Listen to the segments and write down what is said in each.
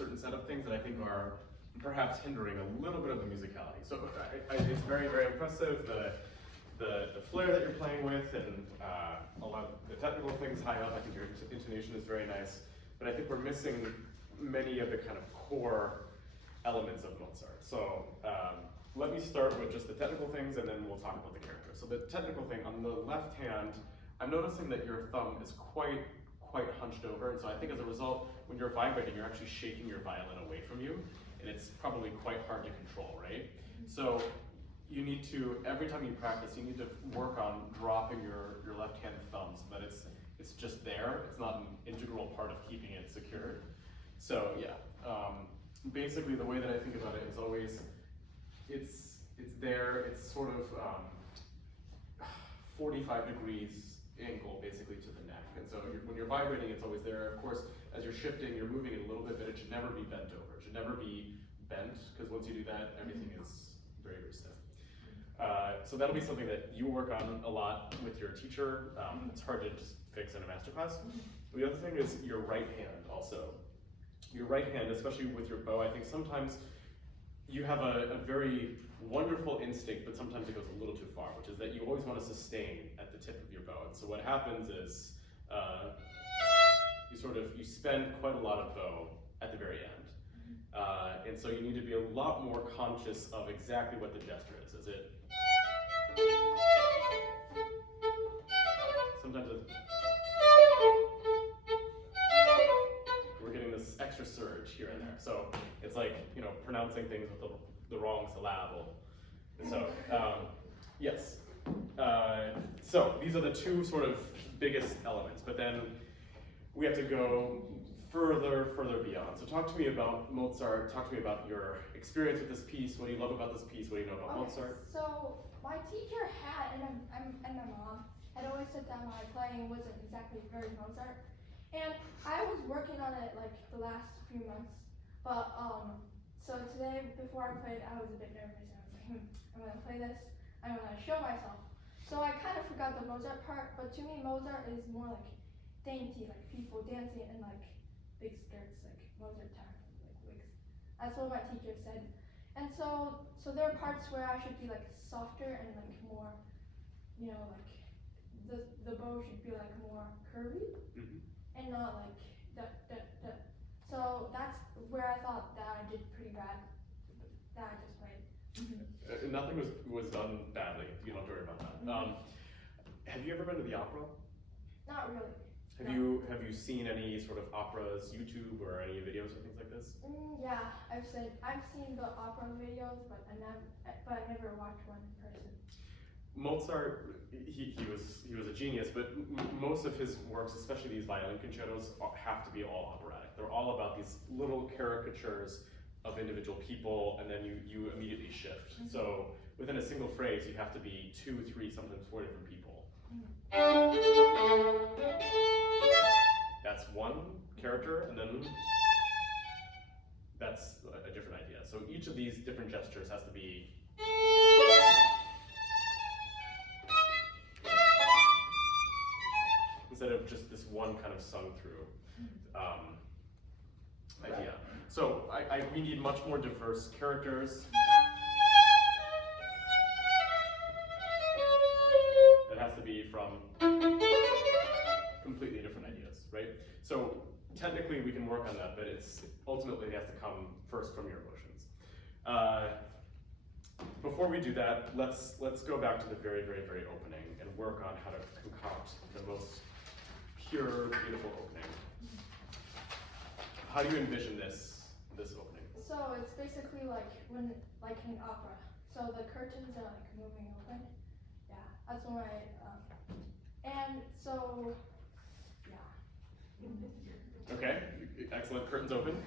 certain set of things that I think are perhaps hindering a little bit of the musicality. So it's very, very impressive, the flair that you're playing with, and a lot of the technical things high up. I think your intonation is very nice, but I think we're missing many of the kind of core elements of Mozart. So let me start with just the technical things, and then we'll talk about the character. So the technical thing, on the left hand, I'm noticing that your thumb is quite hunched over, and so I think as a result, when you're vibrating, you're actually shaking your violin away from you, and it's probably quite hard to control, right? So you need to, every time you practice, you need to work on dropping your left-hand thumb so that it's just there. It's not an integral part of keeping it secured. So yeah, basically the way that I think about it is always, it's there, it's sort of 45 degrees angle basically to the neck. And so when you're vibrating, it's always there. Of course, as you're shifting, you're moving it a little bit, but it should never be bent over. It should never be bent, because once you do that, everything is very, very stiff. So that'll be something that you work on a lot with your teacher. It's hard to just fix in a masterclass. The other thing is your right hand also. Your right hand, especially with your bow, I think sometimes you have a very wonderful instinct, but sometimes it goes a little too far, which is that you always want to sustain at the tip of your bow. And so what happens is you spend quite a lot of bow at the very end. And so you need to be a lot more conscious of exactly what the gesture is. Is it? Sometimes we're getting this extra surge here and there. So it's like, you know, pronouncing things with the wrong syllable. So, yes. So these are the two sort of biggest elements, but then we have to go further beyond. So talk to me about Mozart, talk to me about your experience with this piece, what do you love about this piece, what do you know about Mozart? So my teacher and my mom had always said that my playing wasn't exactly very Mozart. And I was working on it like the last few months, but so today before I played, I was a bit nervous. I was like, I'm gonna play this, I'm gonna show myself. So I kind of forgot the Mozart part, but to me Mozart is more like dainty, like people dancing in like big skirts, like Mozart time, like wigs. That's what my teacher said. And so there are parts where I should be like softer and like more, you know, like the bow should be like more curvy. And not like that. So that's where I thought that I did pretty bad, that I just played. Nothing was done badly, you don't have to worry about that. Have you ever been to the opera? Not really. Have you seen any sort of operas, YouTube, or any videos or things like this? Yeah, I've seen the opera videos, but I never watched one in person. Mozart, he was a genius, but most of his works, especially these violin concertos, have to be all operatic. They're all about these little caricatures of individual people, and then you immediately shift. So within a single phrase, you have to be 2, 3, sometimes 4 different people. That's one character, and then that's a different idea. So each of these different gestures has to be instead of just this one kind of sung through idea. So we need much more diverse characters. It has to be from completely different ideas, right? So technically we can work on that, but ultimately it has to come first from your emotions. Before we do that, let's go back to the very, very, very opening and work on how to concoct the most pure, beautiful opening. How do you envision this opening? So it's basically like like in opera. So the curtains are like moving open. Yeah, that's when and so yeah. Okay, excellent. Curtains open.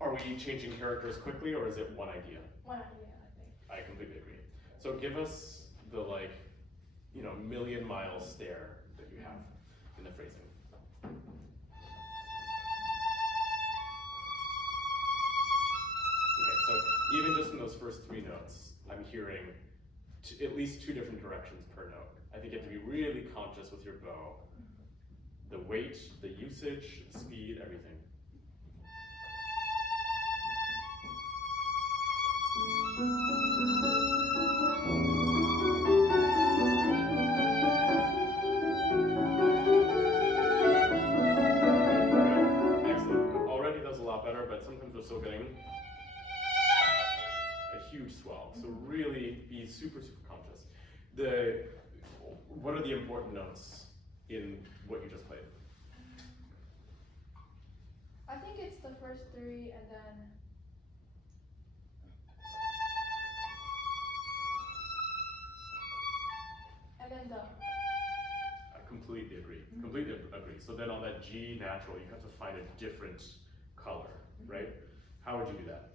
Are we changing characters quickly, or is it one idea? One idea, I think. I completely agree. So give us the million-mile stare that you have in the phrasing. Okay, so even just in those first 3 notes, I'm hearing at least 2 different directions per note. I think you have to be really conscious with your bow. The weight, the usage, the speed, everything. lot better, but sometimes we're still getting a huge swell. So really be super, super conscious. What are the important notes in what you just played? I think it's the first three and then the. I completely agree. Completely agree. So then on that G natural, you have to find a different color, right? How would you do that?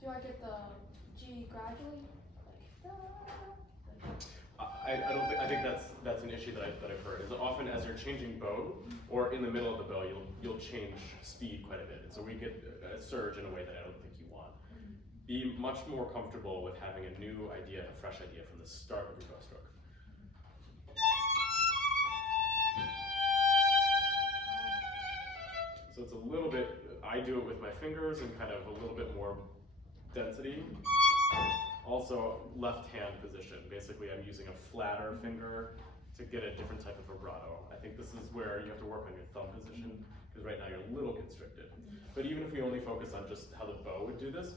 Do I get the G gradually? I think that's an issue that I've heard. Is often as you're changing bow, or in the middle of the bow, you'll change speed quite a bit. And so we get a surge in a way that I don't think you want. Be much more comfortable with having a new idea, a fresh idea from the start of your bow stroke. So it's a little bit, I do it with my fingers and kind of a little bit more density. Also, left hand position. Basically, I'm using a flatter finger to get a different type of vibrato. I think this is where you have to work on your thumb position, because right now you're a little constricted. But even if we only focus on just how the bow would do this,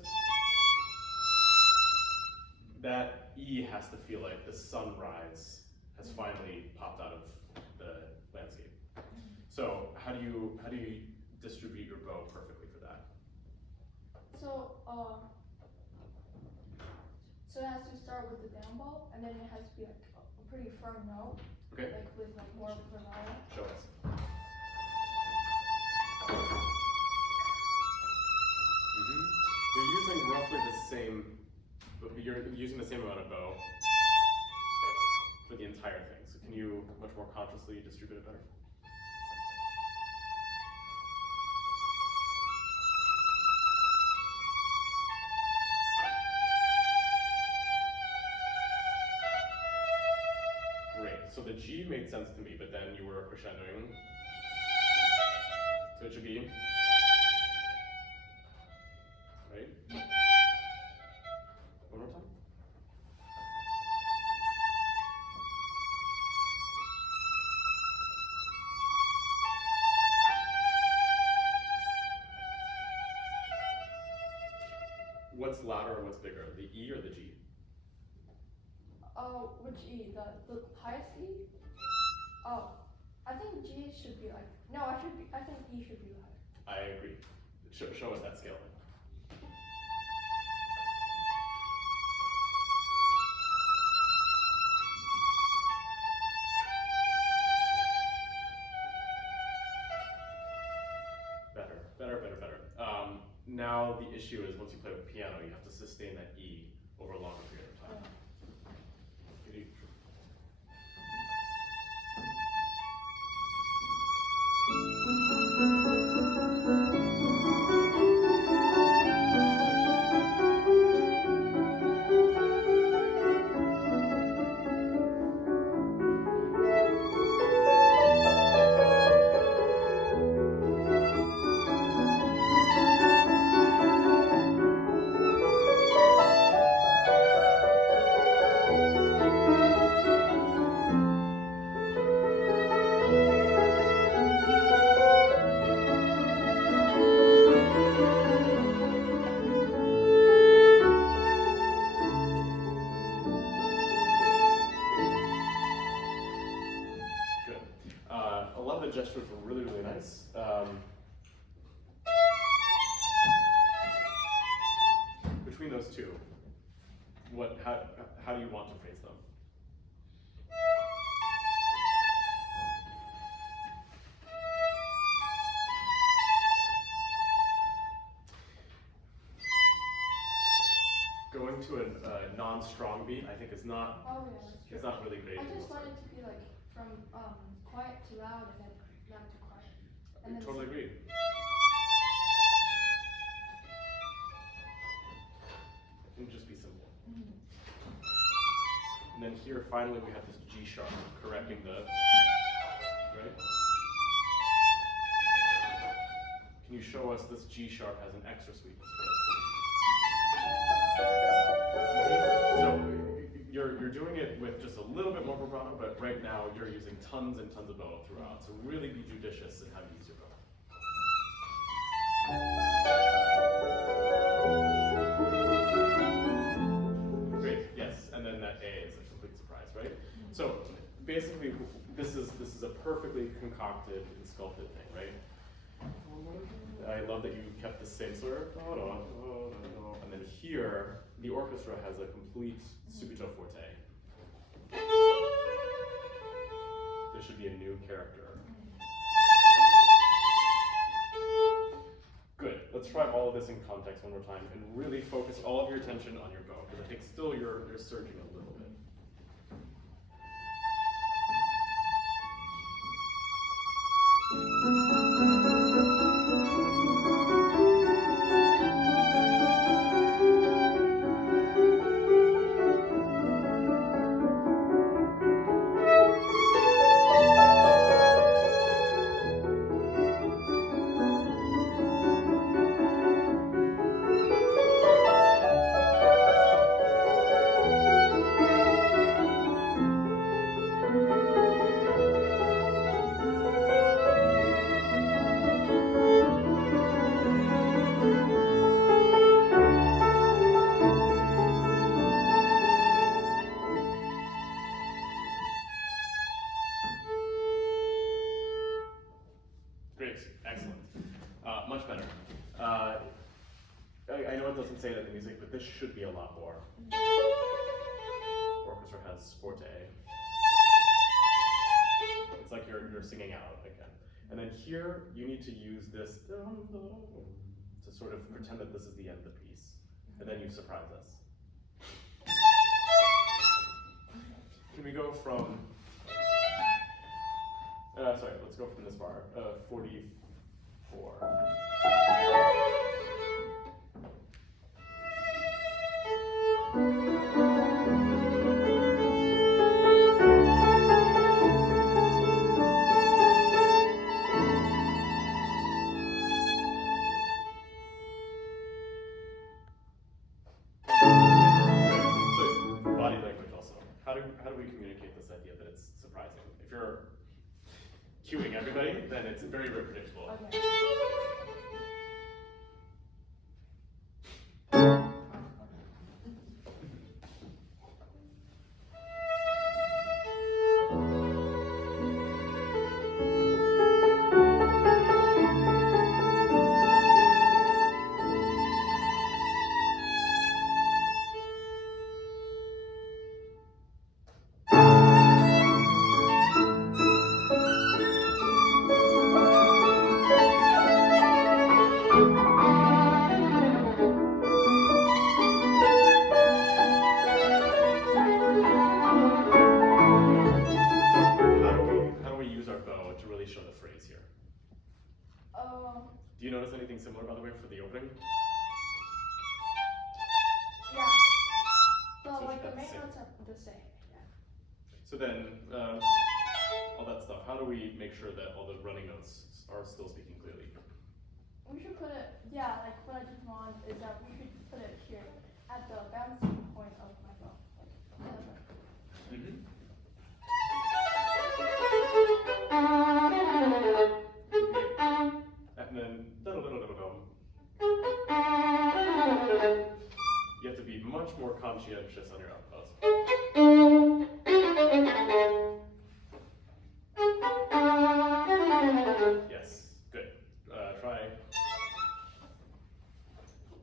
that E has to feel like the sunrise has finally popped out of the landscape. So how do you distribute your bow perfectly for that? So it has to start with the down bow, and then it has to be like a pretty firm note. Okay. Like with like more vibrato. Show us. You're using roughly the same, you're using the same amount of bow for the entire thing. So can you much more consciously distribute it better? So the G made sense to me, but then you were crescendoing. So it should be, right? One more time. What's louder and what's bigger, the E or the G? Which E? The highest E? Oh, I think G should be like, no, I think E should be higher. I agree. Show us that scale then. Better. Now the issue is once you play with piano, you have to sustain that E over a longer period of time. Gestures were really, really nice. Between those two, how do you want to phrase them? Going to a non-strong beat, I think is not. Oh yeah, that's true. It's not really great. I just want it to be like from quiet to loud and then loud to quiet. And I totally agree. It can just be simple. And then here, finally, we have this G sharp correcting the, right? Can you show us this G sharp has an extra sweetness to it? right now you're using tons and tons of bow throughout, so really be judicious in how you use your bow. Great, yes, and then that A is a complete surprise, right? So basically, this is a perfectly concocted and sculpted thing, right? I love that you kept the same slur, and then here, the orchestra has a complete subito forte. There should be a new character. Good, let's try all of this in context one more time and really focus all of your attention on your bow, because I think still you're surging a little bit. Great, excellent. Much better. I know it doesn't say that in the music, but this should be a lot more. Orchestra has forte. It's like you're singing out again. And then here, you need to use this to sort of pretend that this is the end of the piece. And then you surprise us. Can we go from, sorry, let's go from this bar, 44. So, body language also. How do we communicate this idea that it's surprising? If you're cueing everybody, then it's very, very predictable. Okay. Do you notice anything similar, by the way, for the opening? Yeah. So So like the that's main the notes are the same. Yeah. So then, all that stuff, how do we make sure that all the running notes are still speaking clearly? We should put it, yeah, like what I just want is that we should put it here at the bouncing point of my bow. Mm-hmm. And then, you have to be much more conscientious on your outpost. Yes, good. Try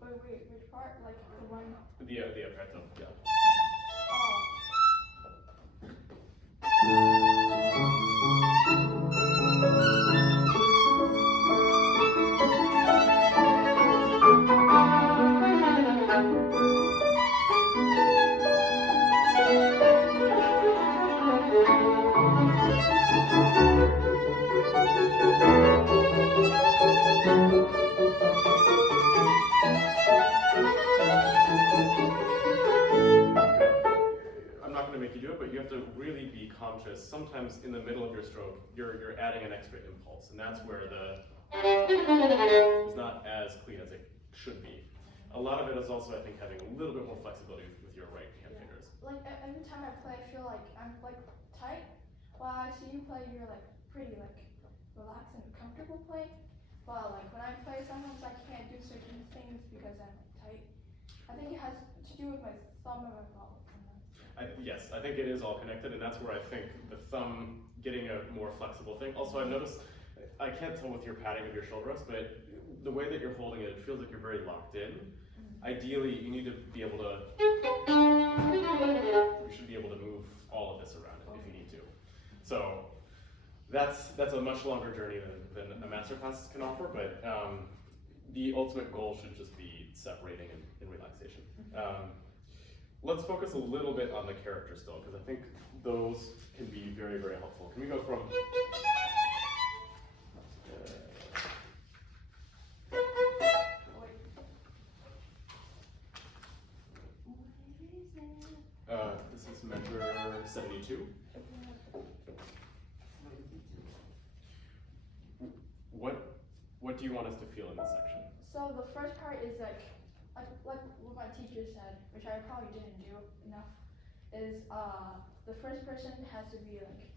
Wait, which part? Like the one? the aperto, yeah. Oh. I'm not going to make you do it, but you have to really be conscious. Sometimes in the middle of your stroke, you're adding an extra impulse, and that's where the is not as clean as it should be. A lot of it is also, I think, having a little bit more flexibility with your right hand fingers. Like every time I play, I feel like I'm like tight, while I see you play, you're like pretty like relaxed and comfortable playing. But like when I play, sometimes I can't do certain things because I'm like, tight. I think it has to do with my thumb and my ball. Yes, I think it is all connected, and that's where I think the thumb getting a more flexible thing. Also, I've noticed, I can't tell with your patting of your shoulder rest, but the way that you're holding it, it feels like you're very locked in. Ideally, you need to be able to, you should be able to move all of this around it if you need to. So that's a much longer journey than a masterclass can offer, but the ultimate goal should just be separating and relaxation. Let's focus a little bit on the character still, because I think those can be very, very helpful. Can we go from this is measure 72. What do you want us to feel in this section? So the first part is like what my teacher said, which I probably didn't do enough, is the first person has to be like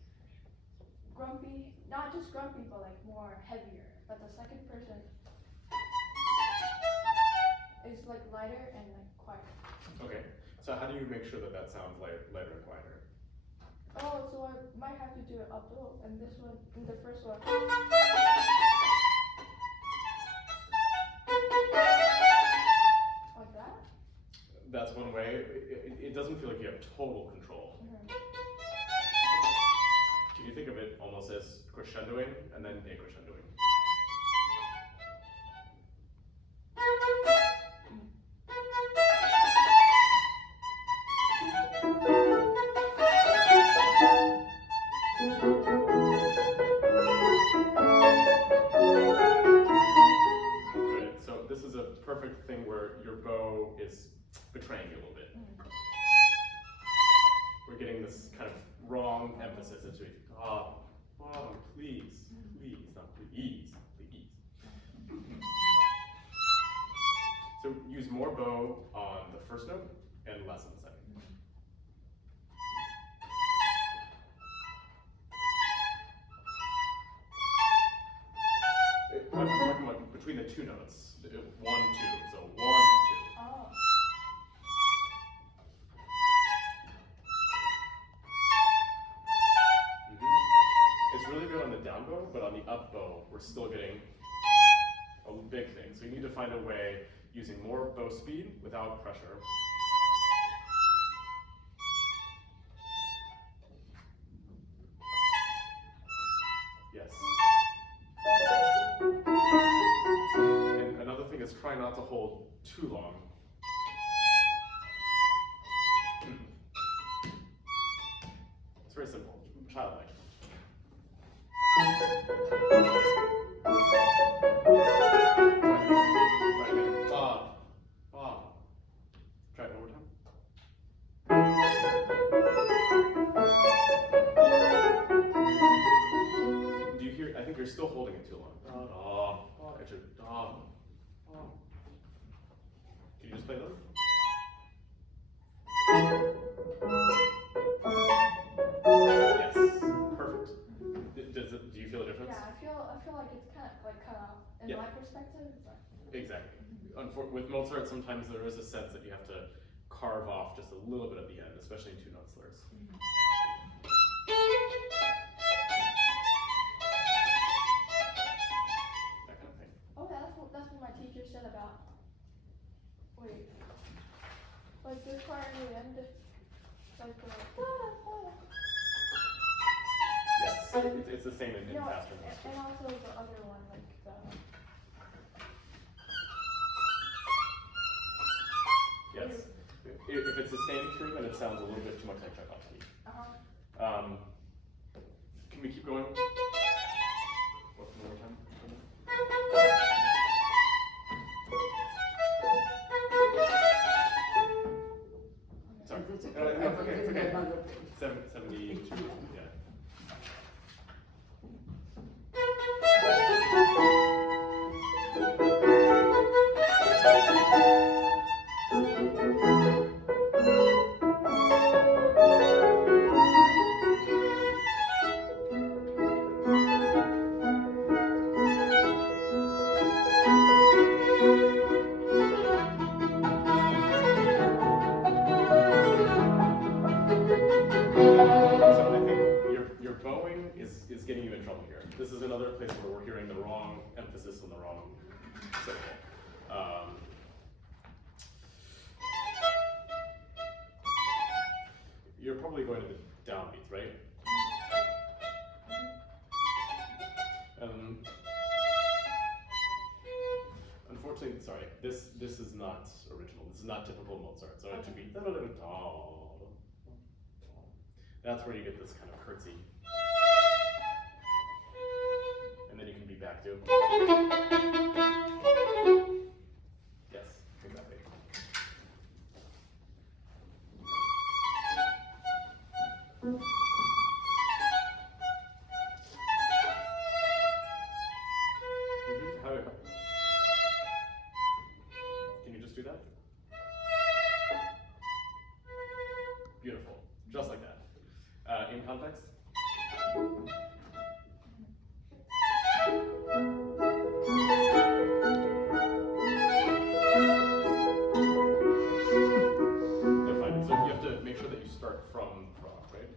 grumpy, not just grumpy, but like more heavier. But the second person is like lighter and like quieter. Okay, so how do you make sure that that sounds lighter and quieter? Oh, so I might have to do it up low, and this one, in the first one. Like that? That's one way. It doesn't feel like you have total control. Can you think of it almost as crescendoing and then decrescendoing? Good. So this is a perfect thing where your bow is betraying you a little bit. We're getting this kind of wrong emphasis into it. Bottom, please, not please, please. So use more bow on the first note and less on the second. I'm talking about between the two notes. 1, 2. So 1, 2. Oh. It's really good on the down bow, but on the up bow, we're still getting a big thing. So you need to find a way using more bow speed without pressure. Yes. And another thing is try not to hold too long. It's very simple, childlike. Try it one more time. Do you hear? I think you're still holding it too long. Can you just play those? Yes, perfect. Do you feel a difference? Yeah, I feel like it's kind of like cut off in my perspective. But... Exactly. With Mozart, sometimes there is a sense that you have to carve off just a little bit at the end, especially in two-note slurs. That kind of thing. Oh, yeah, that's what my teacher said about. Wait. Like this part in the end, like Yes, it's the same in faster notes. And also the other one, like the. Yes. If it's a standing true, then it sounds a little bit too much like Tchaikovsky. Can we keep going? One more time. Sorry. It's okay. 72. Yeah. emphasis on the wrong syllable. You're probably going to the downbeats, right? Unfortunately, sorry, this is not original. This is not typical Mozart. So it should be da-da-da-da-da. That's where you get this kind of curtsy. And then you can be back to. Yes, exactly. Can you just do that? Beautiful, just like that. In context? They're fine. So you have to make sure that you start from right?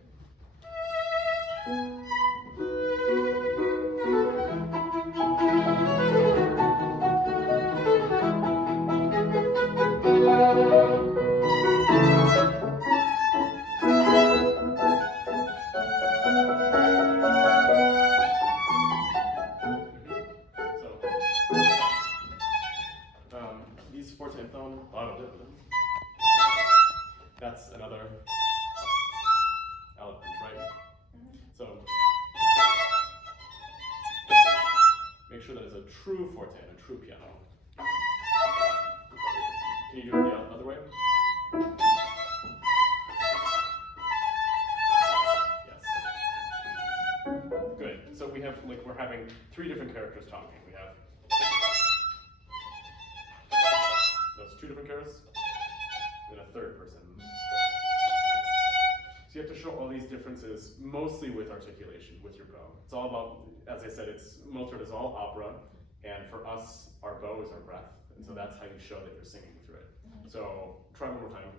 These forte and tone, that's another element, right? So make sure that it's a true forte and a true piano. Can you do it the other way? Yes. Good. So we have, like, we're having three different characters talking. We have those two different characters, and a third person. So you have to show all these differences, mostly with articulation, with your bow. It's all about, as I said, Mozart is all opera, and for us, our bow is our breath, and so that's how you show that you're singing through it. So try one more time.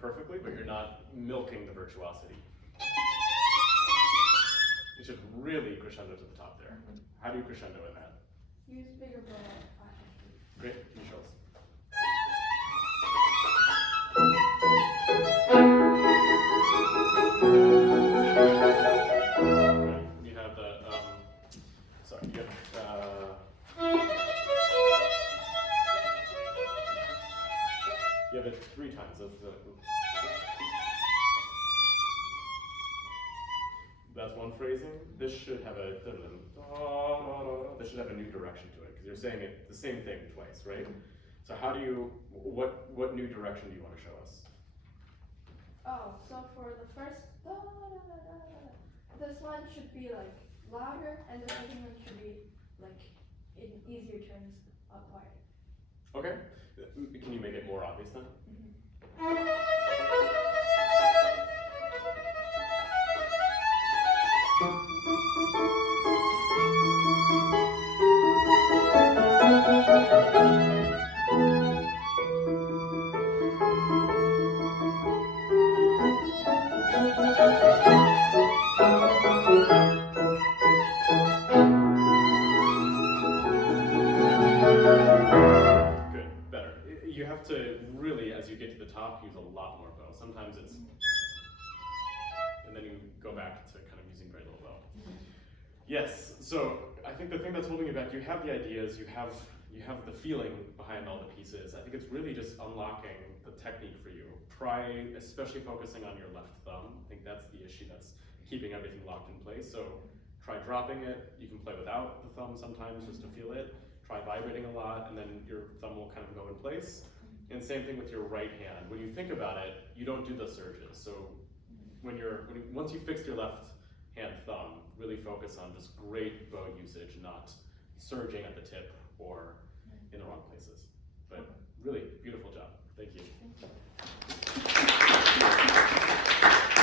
Perfectly, but you're not milking the virtuosity. You should really crescendo to the top there. How do you crescendo in that? Use bigger bow. Great, can you show us? Right. You have the, sorry, you have, you have it 3 times. That's one phrasing. This should have a this should have a new direction to it because you're saying it the same thing twice, right? So how do you what new direction do you want to show us? Oh, so for the first this one should be like louder, and the second one should be like in easier terms apart. Okay. Can you make it more obvious then? Good, better. You have to really, as you get to the top, use a lot more bow. Sometimes it's, and then you go back to kind of using very little bow. Yes, so I think the thing that's holding you back, you have the ideas, you have the feeling behind all the pieces. I think it's really just unlocking the technique for you. Try especially focusing on your left thumb. I think that's the issue that's keeping everything locked in place. So Try dropping it. You can play without the thumb sometimes just to feel it. Try vibrating a lot, and then your thumb will kind of go in place. And same thing with your right hand. When you think about it, you don't do the surges. So once you fix your left hand thumb, really focus on just great bow usage, not surging at the tip or in the wrong places. But really beautiful job. Thank you. Thank you.